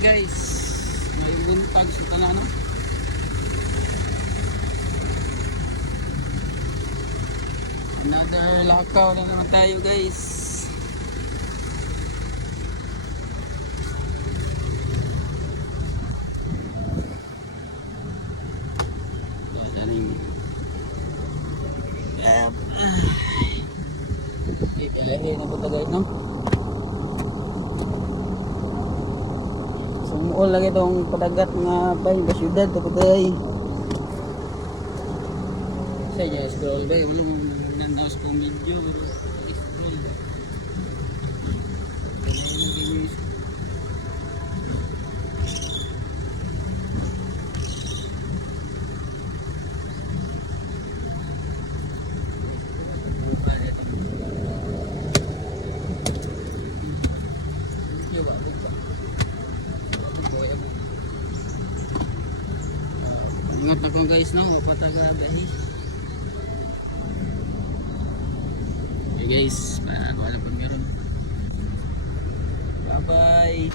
guys, may buntag sa tanan no. Another lakaw na naman tayo guys. Ilahi na po guys no. Sumuol lagi itong padagat nga bay ba syudad ito po tayo. Saya niya scroll bay ulong nandaos kong video scroll. Ingat na ko guys no, wapatagrabe. Okay guys, paano alam kung meron. Bye bye.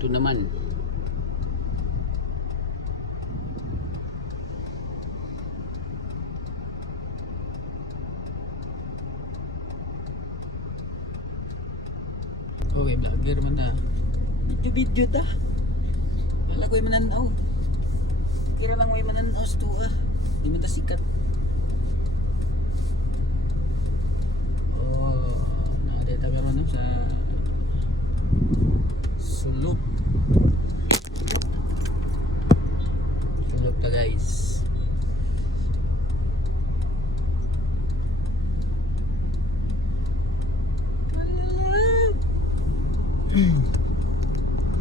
Ito naman okay, vlogger man na video ta wala ko yung mananaw kira lang may mananaw sa tuwa di man ta sikat nakadeta meron sa sulok ta guys.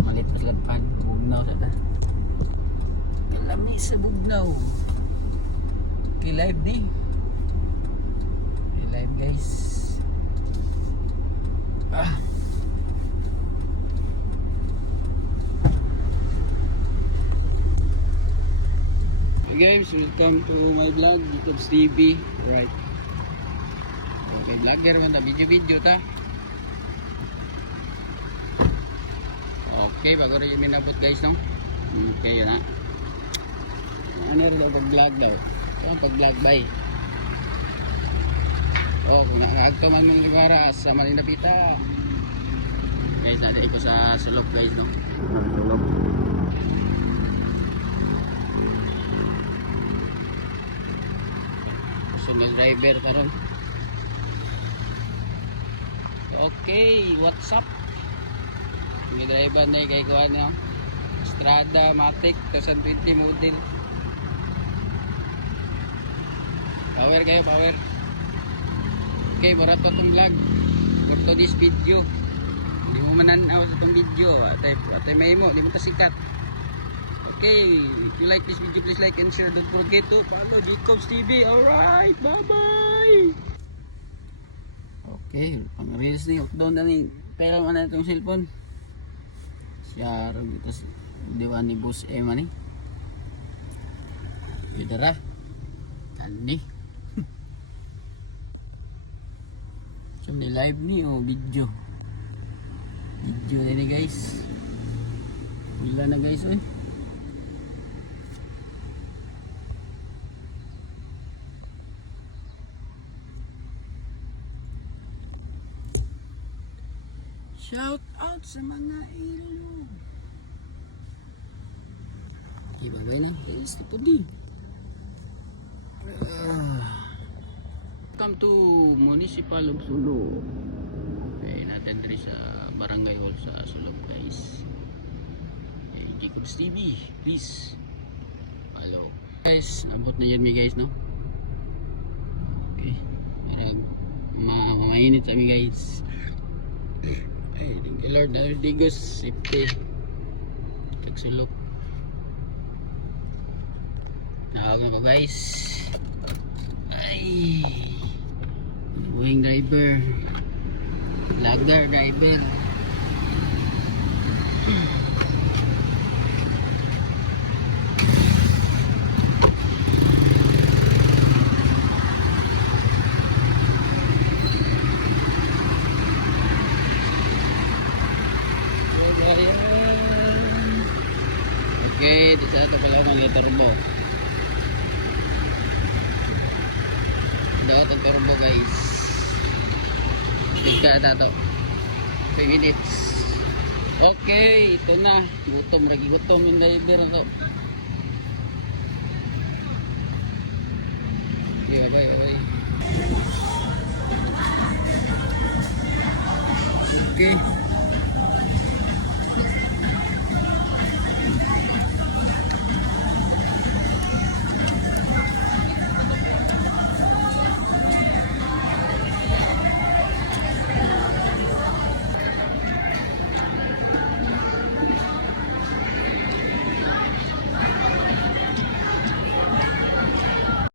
Malit pa sila pan bugnaw sa ta alam ni sa bugnaw okay live ni live guys guys, welcome to my vlog, Jacobs TV. Right. Okay, vlogger man ta, video ta. Okay, bago rin yung minabot guys, no? Okay, yun ha. Ano rin daw pag-vlog daw? Ano pag-vlog, bye. Oh, kung nakakagto man mong lugar sa Malinapita. Guys, natin ko sa sulok guys, no? Sulok. Sunod driver karon. Okay, what's up? Yung driver na kay kuan no. Strada Matic 2020 model. Power kayo, power. Okay, mura to tong vlog. For to this video. Hindi mo mananaw sa tong video. Atay may mo, di mo ta sikat. Okay, if you like this video, please like and share. Don't forget to follow Jacobs TV. Alright, bye-bye! Okay, pang-reels ni doon na ni pero man na itong cellphone. Siya rin ito diwa ni Boss Emma ni. Bidara. Kandi. So, ni live ni o video. Video na ni guys. Wala na guys eh. Shout out sa mga ilo. Okay, bye-bye na. Este po di. Welcome to Municipal of Sulu. Okay, natin rin sa Barangay Hall sa Sulu guys. Okay, Jacobs TV, please follow. Guys, nabot na yan mi guys, no? Okay, parang mainit sa mi guys. Ay, thank you Lord na digos safety. sulok. Tawag na ko guys. Ay, buhing driver, lagger driver. Okay, di sana ito pala akong turbo. Daot ang turbo guys. Tika ata ito 5 minutes. Okay, ito na. Gutom, lagi gutom yung driver ito. Okay, bye bye. Okay.